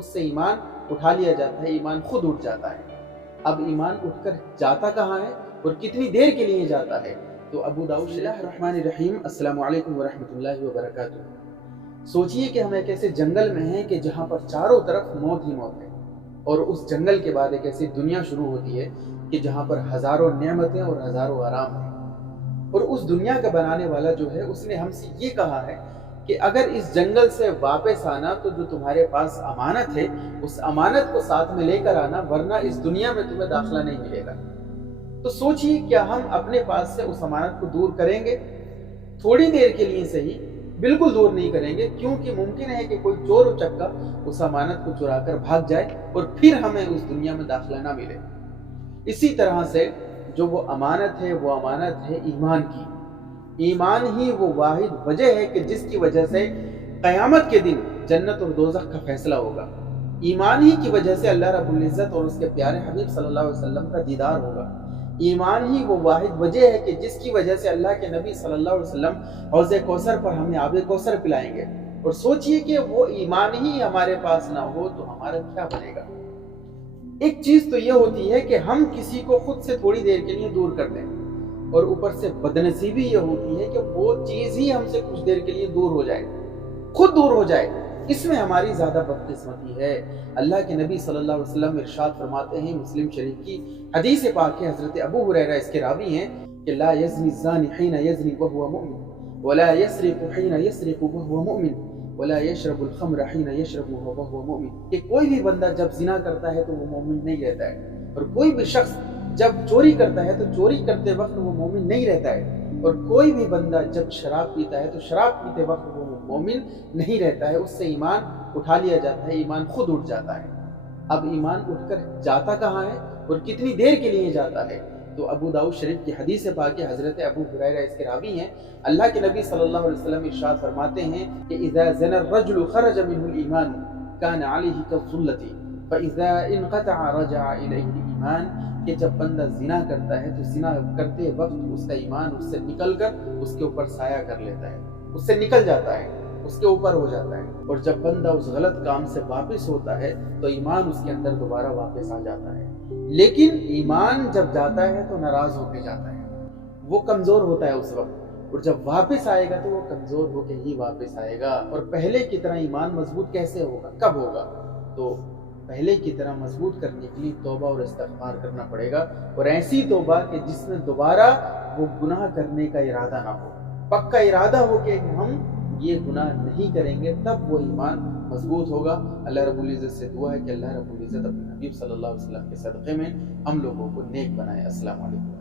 اس سے ایمان اٹھا لیا جاتا ہے، ایمان خود اٹھ جاتا ہے۔ اب ایمان اٹھ کر جاتا کہاں ہے اور کتنی دیر کے لیے جاتا ہے؟ تو ابو داؤد بسم اللہ الرحمن الرحیم۔ السلام علیکم ورحمۃ اللہ وبرکاتہ۔ سوچئے کہ ہم ایک ایسے جنگل میں ہیں کہ جہاں پر چاروں طرف موت ہی موت ہے، اور اس جنگل کے بعد ایک ایسی دنیا شروع ہوتی ہے کہ جہاں پر ہزاروں نعمتیں اور ہزاروں آرام ہیں۔ اور اس دنیا کا بنانے والا جو ہے اس نے ہم سے یہ کہا ہے کہ اگر اس جنگل سے واپس آنا تو جو تمہارے پاس امانت ہے اس امانت کو ساتھ میں لے کر آنا، ورنہ اس دنیا میں تمہیں داخلہ نہیں ملے گا۔ تو سوچئے کیا ہم اپنے پاس سے اس امانت کو دور کریں گے؟ تھوڑی دیر کے لیے صحیح، بالکل دور نہیں کریں گے، کیونکہ ممکن ہے کہ کوئی چور اچکا اس امانت کو چرا کر بھاگ جائے اور پھر ہمیں اس دنیا میں داخلہ نہ ملے۔ اسی طرح سے جو وہ امانت ہے ایمان کی۔ ایمان ہی وہ واحد وجہ ہے کہ جس کی وجہ سے قیامت کے دن جنت اور دوزخ کا فیصلہ ہوگا۔ ایمان ہی کی وجہ سے اللہ رب العزت اور اس کے پیارے حبیب صلی اللہ علیہ وسلم کا دیدار ہوگا۔ ایمان ہی وہ واحد وجہ ہے کہ جس کی وجہ سے اللہ کے نبی صلی اللہ علیہ وسلم حوض کوثر پر ہمیں آب کوثر پلائیں گے۔ اور سوچئے کہ وہ ایمان ہی ہمارے پاس نہ ہو تو ہمارا کیا بنے گا؟ ایک چیز تو یہ ہوتی ہے کہ ہم کسی کو خود سے تھوڑی دیر کے لیے دور کر دیں، اور اوپر سے بدنصیبی یہ ہوتی ہے کہ وہ چیز ہی ہم سے کچھ دیر کے لیے دور ہو جائے، خود دور ہو جائے۔ اس میں ہماری زیادہ بدقسمتی ہے۔ اللہ کے نبی صلی اللہ علیہ وسلم ارشاد فرماتے ہیں، مسلم شریف کی حدیث پاک ہے، حضرت ابو ہریرہ اس کے راوی ہیں کہ لا یزنی الزانی حین یزنی وہو مؤمن ولا یسرق حین یسرق وہو مؤمن ولا یشرب الخمر حین یشرب وہو مؤمن، کہ کوئی بھی بندہ جب زنا کرتا ہے تو وہ مومن نہیں رہتا ہے، اور کوئی بھی شخص جب چوری کرتا ہے تو چوری کرتے وقت وہ مومن نہیں رہتا ہے، اور کوئی بھی بندہ جب شراب پیتا ہے تو شراب پیتے وقت وہ مومن نہیں رہتا ہے۔ اس سے ایمان اٹھا لیا جاتا ہے، ایمان خود اٹھ جاتا ہے۔ اب ایمان اٹھ کر جاتا کہاں ہے اور کتنی دیر کے لیے جاتا ہے؟ تو ابو داؤد شریف کی حدیث پاک ہے، حضرت ابو ہریرہ اس کے راوی ہیں، اللہ کے نبی صلی اللہ علیہ وسلم ارشاد فرماتے ہیں کہ اذا زنى الرجل خرج منه الایمان كان عليه كالظلة فاذا انقطع رجع اليه الايمان، کہ جب بندہ زنا کرتا ہے تو زنا کرتے وقت اس کا ایمان اس سے نکل کر اس کے اوپر سایہ کر لیتا ہے، اس سے نکل جاتا ہے، اس کے اوپر ہو جاتا ہے، اور جب بندہ اس غلط کام سے واپس ہوتا ہے تو ایمان اس کے اندر دوبارہ واپس آ جاتا ہے۔ لیکن ایمان جب جاتا ہے تو ناراض ہو کے جاتا ہے، وہ کمزور ہوتا ہے اس وقت، اور جب واپس آئے گا تو وہ کمزور ہو کے ہی واپس آئے گا۔ اور پہلے کی طرح ایمان مضبوط کیسے ہوگا؟ کب ہوگا؟ تو پہلے کی طرح مضبوط کرنے کے لیے توبہ اور استغفار کرنا پڑے گا، اور ایسی توبہ کہ جس میں دوبارہ وہ گناہ کرنے کا ارادہ نہ ہو، پکا ارادہ ہو کہ ہم یہ گناہ نہیں کریں گے، تب وہ ایمان مضبوط ہوگا۔ اللہ رب العزت سے دعا ہے کہ اللہ رب العزت اپنے حبیب صلی اللہ علیہ وسلم کے صدقے میں ہم لوگوں کو نیک بنائے۔ السلام علیکم۔